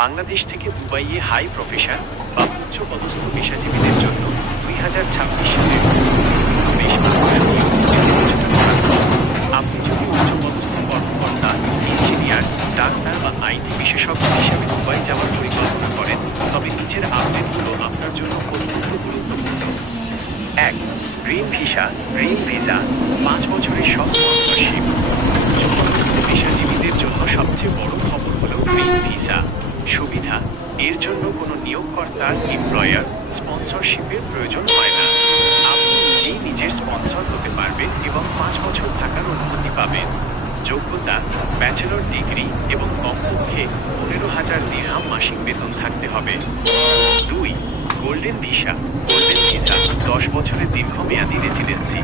বাংলাদেশ থেকে দুবাইয়ে high profession বা উচ্চপদস্থ পেশাজীবীদের জন্য 2026 সালের বেশ আকর্ষণীয় নির্বাচন করা হয়। আপনি যদি উচ্চপদস্থ কর্মকর্তা, ইঞ্জিনিয়ার, ডাক্তার বা আইটি বিশেষজ্ঞ হিসেবে দুবাই যাওয়ার পরিকল্পনা করেন, তবে নিচের আপডেটগুলো আপনার জন্য অত্যন্ত গুরুত্বপূর্ণ। 1. গ্রিন ভিসা, গ্রিন ভিসা, 5 বছরের স্পন্সরশিপ। উচ্চপদস্থ পেশাজীবীদের জন্য সবচেয়ে বড় খবর হলো গ্রিন ভিসা। সুবিধা: এর জন্য কোনো নিয়োগকর্তা এমপ্লয়ার স্পন্সরশিপের প্রয়োজন হয় না। আপনি নিজেই নিজের স্পন্সর হতে পারবেন এবং 5 বছর থাকার অনুমতি পাবেন। যোগ্যতা: ব্যাচেলর ডিগ্রি এবং কমপক্ষে 15,000 দিরহাম মাসিক বেতন থাকতে হবে। 2. গোল্ডেন ভিসা, গোল্ডেন ভিসা, 10 বছরের দীর্ঘমেয়াদী রেসিডেন্সি।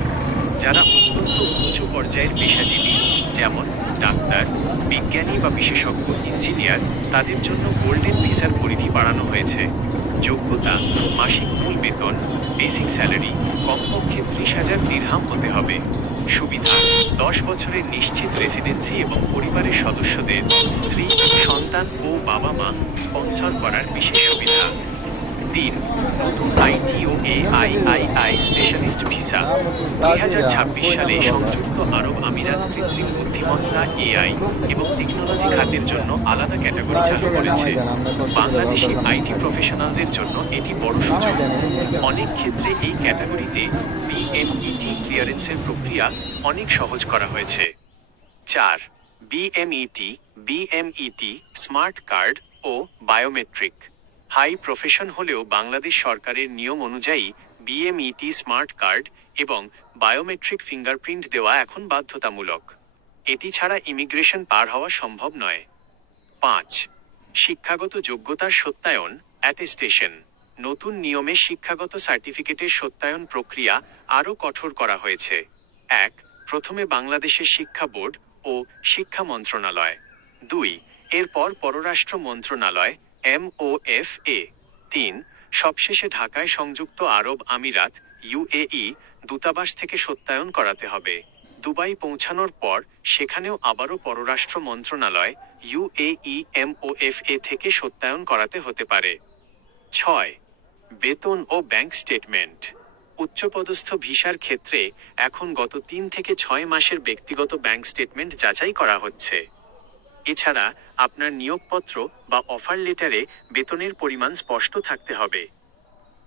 যারা অত্যন্ত উচ্চ পর্যায়ের পেশাজীবী, যেমন ডাক্তার, বিজ্ঞানী বা বিশেষজ্ঞ ইঞ্জিনিয়ার, তাদের জন্য গোল্ডেন ভিসার পরিধি বাড়ানো হয়েছে। যোগ্যতা: মাসিক মূল বেতন, বেসিক স্যালারি কমপক্ষে 30,000 দিরহাম হতে হবে। সুবিধা: 10 বছরের নিশ্চিত রেসিডেন্সি এবং পরিবারের সদস্যদের, স্ত্রী, সন্তান ও বাবা-মা স্পন্সর করার বিশেষ সুবিধা। 3. নতুন আইটি ও এআই স্পেশালিস্ট ভিসা। 2026 সালে সংযুক্ত আরব আমিরাত কৃত্রিম বুদ্ধিমত্তা এআই এবং টেকনোলজি খাতের জন্য আলাদা ক্যাটাগরি চালু করেছে। বাংলাদেশি আইটি প্রফেশনালদের জন্য এটি বড় সুযোগ। অনেক ক্ষেত্রে এই ক্যাটাগরিতে বিএমইটি ক্লিয়ারেন্সের প্রক্রিয়া অনেক সহজ করা হয়েছে। 4. বিএমইটি স্মার্ট কার্ড ও বায়োমেট্রিক। হাই প্রফেশন হলেও বাংলাদেশ সরকারের নিয়ম অনুযায়ী বিএমইটি স্মার্ট কার্ড এবং বায়োমেট্রিক ফিঙ্গারপ্রিন্ট দেওয়া এখন বাধ্যতামূলক। এটি ছাড়া ইমিগ্রেশন পার হওয়া সম্ভব নয়। 5. শিক্ষাগত যোগ্যতার সত্যায়ন অ্যাটেস্টেশন। নতুন নিয়মে শিক্ষাগত সার্টিফিকেটের সত্যায়ন প্রক্রিয়া আরও কঠোর করা হয়েছে। 1. প্রথমে বাংলাদেশের শিক্ষা বোর্ড ও শিক্ষা মন্ত্রণালয়। 2. এরপর পররাষ্ট্র মন্ত্রণালয় MOFA। 3. সবশেষে ঢাকায় সংযুক্ত আরব আমিরাত UAE দূতাবাস থেকে সত্যায়ন করাতে হবে। দুবাই পৌঁছানোর পর সেখানেও আবারও পররাষ্ট্র মন্ত্রণালয় UAE MOFA থেকে সত্যায়ন করাতে হতে পারে। 6. বেতন ও ব্যাংক স্টেটমেন্ট। উচ্চপদস্থ ভিসার ক্ষেত্রে এখন গত 3 থেকে 6 মাসের ব্যক্তিগত ব্যাংক স্টেটমেন্ট যাচাই করা হচ্ছে। এছাড়া আপনার নিয়োগপত্র বা অফার লেটারে বেতনের পরিমাণ স্পষ্ট থাকতে হবে।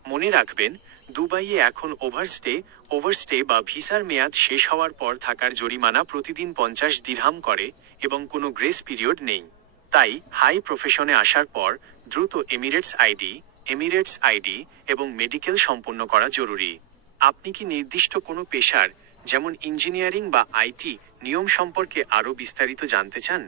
মনে রাখবেন, দুবাইয়ে এখন ওভারস্টে বা ভিসার মেয়াদ শেষ হওয়ার পর থাকার জরিমানা প্রতিদিন 50 দিরহাম করে এবং কোনো গ্রেস পিরিয়ড নেই। তাই হাই প্রফেশনে আসার পর দ্রুত এমিরেটস আইডি এবং মেডিকেল সম্পন্ন করা জরুরি। আপনি কি নির্দিষ্ট কোনো পেশার, যেমন ইঞ্জিনিয়ারিং বা আইটি নিয়ম সম্পর্কে আরও বিস্তারিত জানতে চান?